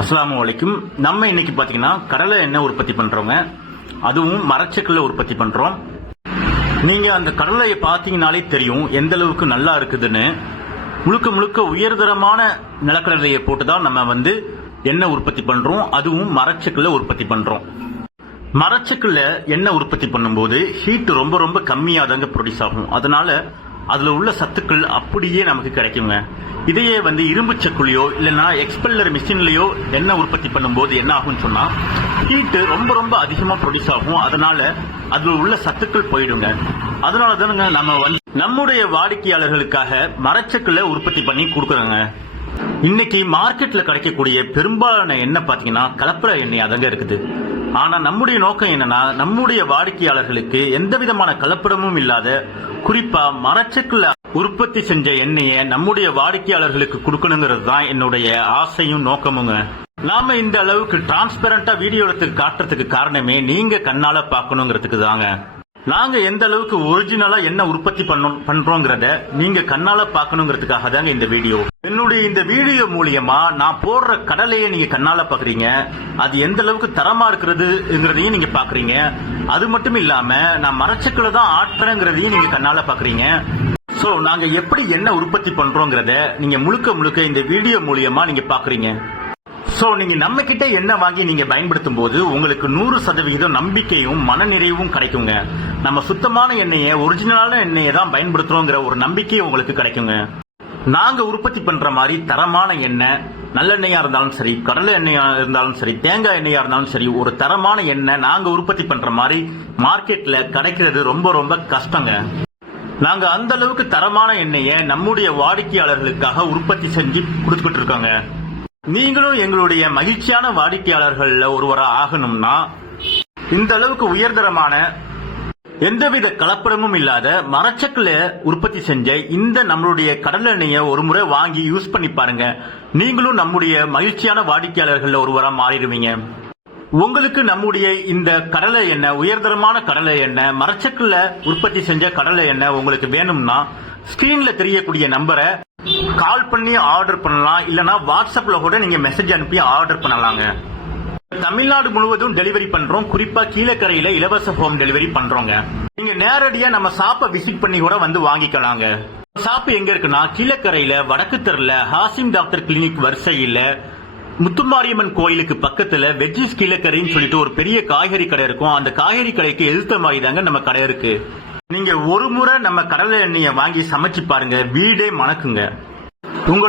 அஸ்ஸலாமு அலைக்கும். நம்ம இன்னைக்கு பாத்தீங்கன்னா கடலை எண்ணெய் உற்பத்தி பண்றோங்க. அதுவும் மரச்செக்குல உற்பத்தி பண்றோம். நீங்க அந்த கடலையை பாத்தீங்கன்னாலே தெரியும் எந்த அளவுக்கு நல்லா இருக்குதுன்னு. முழுக்க முழுக்க உயர்தரமான நிலக்கடலையை போட்டுதான் நம்ம எண்ணெய் உற்பத்தி பண்றோம். அதுவும் மரச்செக்குல உற்பத்தி பண்றோம். மரச்செக்குல எண்ணெய் உற்பத்தி பண்ணும்போது ஹீட் ரொம்ப ரொம்ப கம்மியா தாங்க ப்ரொடியூஸ் ஆகும். அதனால அதுல உள்ள சத்துக்கள் அப்படியே நமக்கு கிடைக்குங்க. இதையே இரும்பு செக்குலையோ இல்லைன்னா எக்ஸ்பெல்லர் மிஷின்லயோ எண்ணெய் உற்பத்தி பண்ணும்போது என்ன ஆகும்னு சொன்னா ஹீட் ரொம்ப ரொம்ப அதிகமா ப்ரொடியூஸ் ஆகும். அதனால அதுல உள்ள சத்துக்கள் போயிடுங்க. அதனால தானுங்க நம்ம நம்முடைய வாடிக்கையாளர்களுக்காக மரச்செக்குல உற்பத்தி பண்ணி கொடுக்குறோங்க. இன்னைக்கு மார்க்கெட்ல கிடைக்கக்கூடிய பெரும்பாலான எண்ணெய் பாத்தீங்கன்னா கலப்பட எண்ணெய் அதங்க இருக்குது. ஆனா நம்முடைய நோக்கம் என்னன்னா நம்முடைய வாடிக்கையாளர்களுக்கு எந்த விதமான கலப்படமும் இல்லாத குறிப்பா மரச்செக்குல உற்பத்தி செஞ்ச எண்ணெயை நம்முடைய வாடிக்கையாளர்களுக்கு கொடுக்கணுங்கிறது தான் என்னுடைய ஆசையும் நோக்கமுங்க. நாம இந்த அளவுக்கு டிரான்ஸ்பரண்டா வீடியோ எடுத்து காட்டுறதுக்கு காரணமே நீங்க கண்ணால பாக்கணுங்கிறதுக்கு தாங்க. நாங்க எந்த அளவுக்கு ஒரிஜினலா என்ன உற்பத்தி பண்றோங்கிறத நீங்க கண்ணால பாக்கணுங்கிறதுக்காக தாங்க இந்த வீடியோ. என்னுடைய இந்த வீடியோ மூலியமா நான் போடுற கடலையை நீங்க கண்ணால பாக்குறீங்க. அது எந்த அளவுக்கு தரமா இருக்கிறதுங்கிறதையும் நீங்க பாக்குறீங்க. அது மட்டும் இல்லாம நான் மரச்செக்குல தான் ஆட்டுறேங்கிறதையும் நீங்க கண்ணால பாக்குறீங்க. சோ நாங்க எப்படி என்ன உற்பத்தி பண்றோங்கிறத நீங்க முழுக்க முழுக்க இந்த வீடியோ மூலியமா நீங்க பாக்குறீங்க. சோ நீங்க நம்ம கிட்ட எண்ணெய் வாங்கி நீங்க பயன்படுத்தும் போது உங்களுக்கு 100% நம்பிக்கையும் மனநிறைவும் கிடைக்குங்க. நம்ம சுத்தமான எண்ணெயை ஒரிஜினலான எண்ணெயை தான் பயன்படுத்துறோங்கிற ஒரு நம்பிக்கை உங்களுக்கு கிடைக்குங்க. நாங்க உற்பத்தி பண்ற மாதிரி தரமான எண்ணெய், நல்லெண்ணெயா இருந்தாலும் சரி, கடலை எண்ணெயா இருந்தாலும் சரி, தேங்காய் எண்ணெயா இருந்தாலும் சரி, ஒரு தரமான எண்ணெய் நாங்க உற்பத்தி பண்ற மாதிரி மார்க்கெட்ல கிடைக்கிறது ரொம்ப ரொம்ப கஷ்டங்க. நாங்க அந்த அளவுக்கு தரமான எண்ணெயை நம்முடைய வாடிக்கையாளர்களுக்காக உற்பத்தி செஞ்சு கொடுத்துக்கிட்டு இருக்கோங்க. நீங்களும் எங்களுடைய மகிழ்ச்சியான வாடிக்கையாளர்கள்ல ஒருவரா ஆகணும்னா இந்த அளவுக்கு உயர்தரமான எந்தவித கலப்படமும் இல்லாத மரச்செக்குல உற்பத்தி செஞ்ச இந்த நம்மளுடைய கடலை எண்ணெயை ஒரு முறை வாங்கி யூஸ் பண்ணி பாருங்க. நீங்களும் நம்முடைய மகிழ்ச்சியான வாடிக்கையாளர்கள்ல ஒருவரா மாறிடுவீங்க. உங்களுக்கு நம்முடைய இந்த கடலை எண்ணெய், உயர்தரமான கடலை எண்ணெய், மரச்செக்குல உற்பத்தி செஞ்ச கடலை எண்ணெய் உங்களுக்கு வேணும்னா ஸ்கிரீன்ல தெரியக்கூடிய நம்பரை கால் பண்ணி ஆர்டர் பண்ணலாம். இல்லனா வாட்ஸ்அப்ல கூட நீங்க மெசேஜ் அனுப்பி ஆர்டர் பண்ணலாங்க. தமிழ்நாடு முழுவதும் டெலிவரி பண்றோம். குறிப்பா கீழக்கரையில இலவச ஹோம் டெலிவரி பண்றோங்க. நீங்க நேரடியா நம்ம ஷாப்பை விசிட் பண்ணி கூட வாங்கிக்கலாங்க. ஷாப் எங்க இருக்குன்னா கீழக்கரையில வடக்கு தெருல ஹாசிம் டாக்டர் கிளினிக் வரிசையில முத்துமாரியம்மன் கோயிலுக்கு பக்கத்துல வெஜ்ஜிஸ் கீழக்கரைன்னு சொல்லிட்டு ஒரு பெரிய காய்கறி கடை இருக்கும். அந்த காய்கறி கடைக்கு எதிர்த்த மாதிரி தாங்க நம்ம கடை இருக்கு. நீங்க ஒரு முறை நம்ம கடலை எண்ணெயை வாங்கி சமைச்சு பாருங்க, வீடே மணக்குங்க. உங்கள்